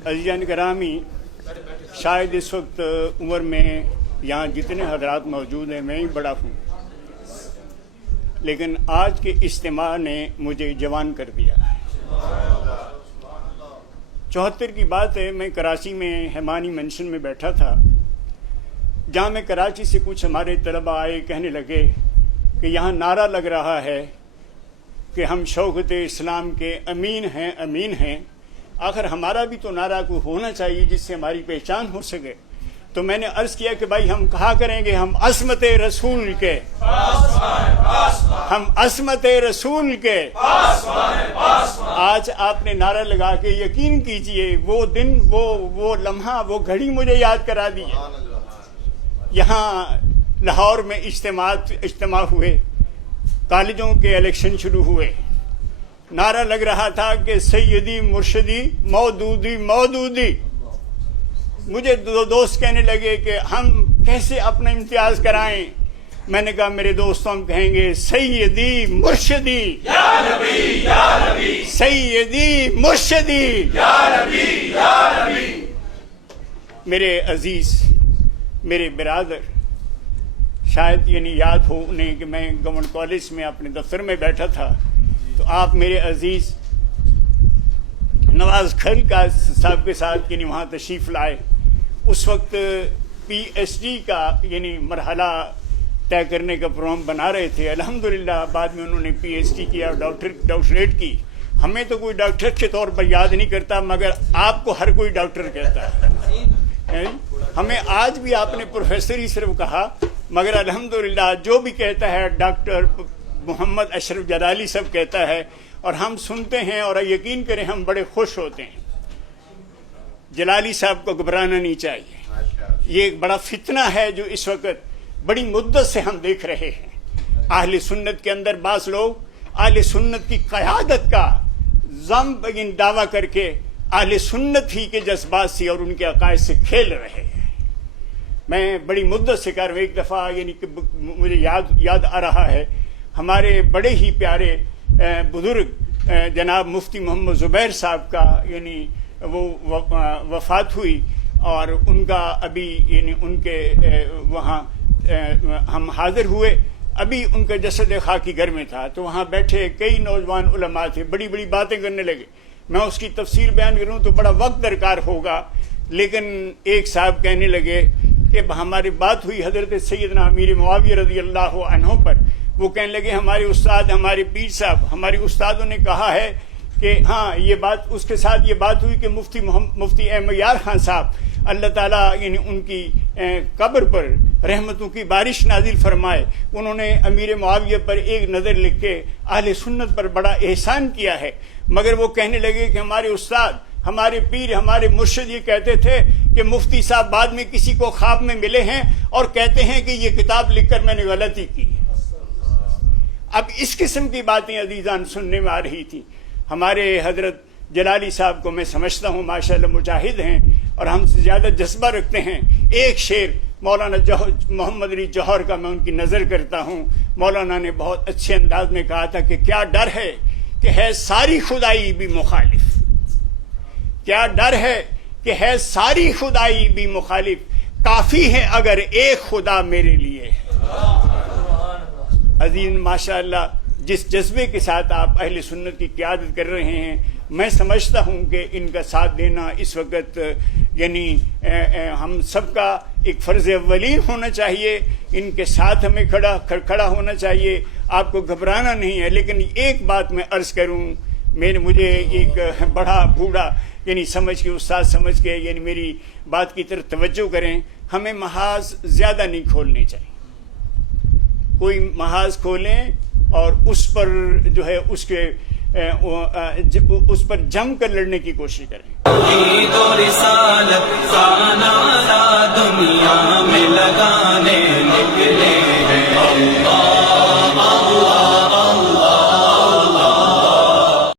अज़ीज़ान करामी, शायद इस वक्त उम्र में यहाँ जितने हजरात मौजूद हैं मैं ही बड़ा हूँ, लेकिन आज के इज्तिमा ने मुझे जवान कर दिया है। 74 की बात है, मैं कराची में हैमानी मेंशन में बैठा था, जहाँ मैं कराची से कुछ हमारे तलबा आए, कहने लगे कि यहाँ नारा लग रहा है कि हम शौकत इस्लाम के अमीन हैं, अमीन हैं। आखिर हमारा भी तो नारा कोई होना चाहिए जिससे हमारी पहचान हो सके। तो मैंने अर्ज किया कि भाई हम कहा करेंगे, हम असमत रसूल के, हम असमत रसूल के। आज आपने नारा लगा के यकीन कीजिए वो दिन, वो लम्हा, वो घड़ी मुझे याद करा दी है। यहाँ लाहौर में इज्तिमा हुए, कॉलेजों के इलेक्शन शुरू हुए, नारा लग रहा था कि सैयदी मुर्शदी मौदूदी मौदूदी। मुझे दो दोस्त कहने लगे कि हम कैसे अपना इम्तियाज कराएं। मैंने कहा मेरे दोस्तों, हम कहेंगे सैयदी मुर्शदी या नबी, या नबी, सैयदी मुर्शदी या नबी, या नबी। मेरे अजीज, मेरे बिरादर, शायद ये नहीं याद हो उन्हें कि मैं गवर्नमेंट कॉलेज में अपने दफ्तर में बैठा था, तो आप मेरे अजीज नवाज खल का साहब के साथ यानी वहाँ तशरीफ़ लाए। उस वक्त पीएचडी का यानी मरहला तय करने का प्रोग्राम बना रहे थे। अल्हम्दुलिल्लाह बाद में उन्होंने पीएचडी किया, डॉक्टरेट की। हमें तो कोई डॉक्टर के तौर पर याद नहीं करता, मगर आपको हर कोई डॉक्टर कहता है। हमें आज भी आपने प्रोफेसर ही सिर्फ कहा, मगर अल्हम्दुलिल्लाह जो भी कहता है डॉक्टर मोहम्मद अशरफ जलाली सब कहता है, और हम सुनते हैं और यकीन करें हम बड़े खुश होते हैं। जलाली साहब को घबराना नहीं चाहिए। ये एक बड़ा फितना है जो इस वक्त बड़ी मुद्दत से हम देख रहे हैं। अहले सुन्नत के अंदर बास लोग अहले सुन्नत की क़यादत का ज़म दावा करके अहले सुन्नत ही के जज्बात से और उनके अकायद से खेल रहे हैं। मैं बड़ी मुद्दत से कर एक दफ़ा यानी कि मुझे याद आ रहा है, हमारे बड़े ही प्यारे बुजुर्ग जनाब मुफ्ती मोहम्मद ज़ुबैर साहब का यानी वो वफ़ात हुई, और उनका अभी यानी उनके वहाँ हम हाजिर हुए। अभी उनका जसद खाकी घर में था, तो वहाँ बैठे कई नौजवान उलमा थे, बड़ी बड़ी बातें करने लगे। मैं उसकी तफसील बयान करूँ तो बड़ा वक्त दरकार होगा, लेकिन एक साहब कहने लगे कि हमारी बात हुई हज़रत सैयदना अमीर मुआविया रज़ी अल्लाह अन्हु पर। वो कहने लगे हमारे उस्ताद, हमारे पीर साहब, हमारे उस्तादों ने कहा है कि हाँ ये बात, उसके साथ ये बात हुई कि मुफ्ती अहमद यार खान साहब अल्लाह ताला यानी उनकी कब्र पर रहमतों की बारिश नाजिल फरमाए, उन्होंने अमीर मुआविया पर एक नज़र लिख के अहले सुन्नत पर बड़ा एहसान किया है। मगर वो कहने लगे कि हमारे उस्ताद, हमारे पीर, हमारे मुर्शिद ये कहते थे कि मुफ्ती साहब बाद में किसी को ख्वाब में मिले हैं और कहते हैं कि ये किताब लिखकर मैंने गलती की। अब इस किस्म की बातें अजीजान सुनने में आ रही थी। हमारे हजरत जलाली साहब को मैं समझता हूँ माशाअल्लाह मुजाहिद हैं और हमसे ज़्यादा जज्बा रखते हैं। एक शेर मौलाना मोहम्मद अली जौहर का मैं उनकी नज़र करता हूँ। मौलाना ने बहुत अच्छे अंदाज में कहा था कि क्या डर है कि है सारी खुदाई भी मुखालिफ, क्या डर है कि है सारी खुदाई भी मुखालिफ, काफ़ी है अगर एक खुदा मेरे लिए है। अजीज माशाअल्लाह, जिस जज्बे के साथ आप अहले सुन्नत की क़यादत कर रहे हैं, मैं समझता हूँ कि इनका साथ देना इस वक्त यानी हम सबका एक फ़र्ज़ अव्वली होना चाहिए। इनके साथ हमें खड़ा होना चाहिए। आपको घबराना नहीं है। लेकिन एक बात मैं अर्ज़ करूँ, मुझे एक बड़ा बूढ़ा यानी समझ के, उस्ताद समझ के यानी मेरी बात की तरफ तवज्जो करें। हमें महाज ज़्यादा नहीं खोलने चाहिए। कोई महाज खोलें और उस पर जो है उसके उस पर जम कर लड़ने की कोशिश करें।